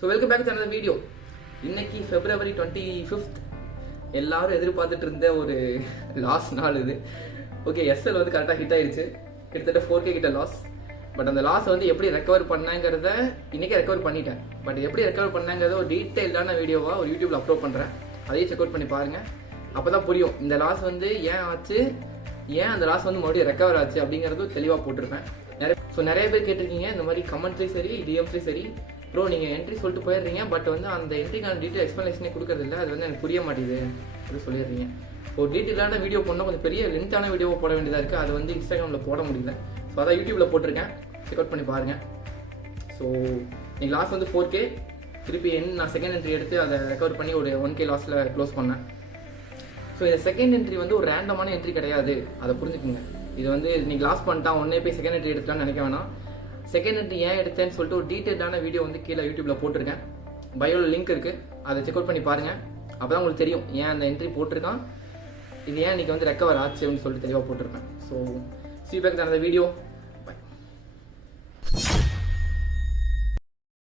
So welcome back to another video. இன்னைக்கு February 25th எல்லாரும் எதிர்பார்த்துட்டு இருந்த ஒரு லாஸ் நாள் இது. ஓகே, எஸ்எல் வந்து கரெக்டாக ஹிட் ஆயிடுச்சு. கிட்டத்தட்ட 4K கிட்ட லாஸ். பட் அந்த லாஸ் வந்து எப்படி ரெக்கவர் பண்ணாங்கிறத இன்னைக்கே ரெக்கவர் பண்ணிட்டேன். பட் எப்படி ரெக்கவர் பண்ணாங்கிறத ஒரு டீட்டெயில்டான வீடியோவாக ஒரு யூடியூப்ல அப்லோட் பண்ணுறேன். அதையும் செக் அவுட் பண்ணி பாருங்க. அப்போதான் புரியும் இந்த லாஸ் வந்து ஏன் ஆச்சு, ஏன் அந்த லாஸ் வந்து மறுபடியும் ரெக்கவர் ஆச்சு அப்படிங்கிறதும் தெளிவாக போட்டிருப்பேன். நிறைய பேர் கேட்டிருக்கீங்க இந்த மாதிரி கமெண்ட்லேயும் சரி டிஎம்ஸ்லேயும் சரி, ப்ரோ நீங்கள் என்ட்ரி சொல்லிட்டு போயிடுறீங்க, பட் வந்து அந்த என்ட்ரிக்கான டீட்டெயில் எக்ஸ்ப்ளனேஷனே கொடுக்கறது இல்லை, அது வந்து எனக்கு புரிய மாட்டேங்குது அப்படின்னு சொல்லிடுறீங்க. ஒரு டீட்டெயிலான வீடியோ போடணும், கொஞ்சம் பெரிய லென்த்தான வீடியோவை போட வேண்டியதாக இருக்குது. அது வந்து இன்ஸ்டாகிராமில் போட முடியல. ஸோ அதான் யூடியூப்பில் போட்டிருக்கேன், செக் அவுட் பண்ணி பாருங்கள். ஸோ நீங்கள் லாஸ் வந்து 4K, திருப்பி நான் செகண்ட் என்ட்ரி எடுத்து அதை ரெக்கவர் பண்ணி ஒரு 1K லாஸில் க்ளோஸ் பண்ணேன். ஸோ இந்த செகண்ட் என்ட்ரி வந்து ஒரு ரேண்டமான என்ட்ரி கிடையாது, அதை புரிஞ்சுக்குங்க. இது வந்து நீங்கள் லாஸ் பண்ணிட்டா உடனே போய் செகண்ட் என்ட்ரி எடுத்துட்டான்னு நினைக்க வேணாம். செகண்ட் என்ட்ரி ஏன் எடுத்தேன்னு சொல்லிட்டு ஒரு டீட்டெயிலான வீடியோ வந்து கீழே யூடியூப்ல போட்டிருக்கேன். பயோவில் லிங்க் இருக்குது, அதை செக் அவுட் பண்ணி பாருங்கள். அப்போ தான் உங்களுக்கு தெரியும் ஏன் அந்த என்ட்ரி போட்டிருக்கான், இது ஏன் இன்றைக்கி வந்து ரெக்கவர் ஆச்சு அப்படின்னு சொல்லிட்டு தெளிவாக போட்டிருக்கேன். So see you back in another video.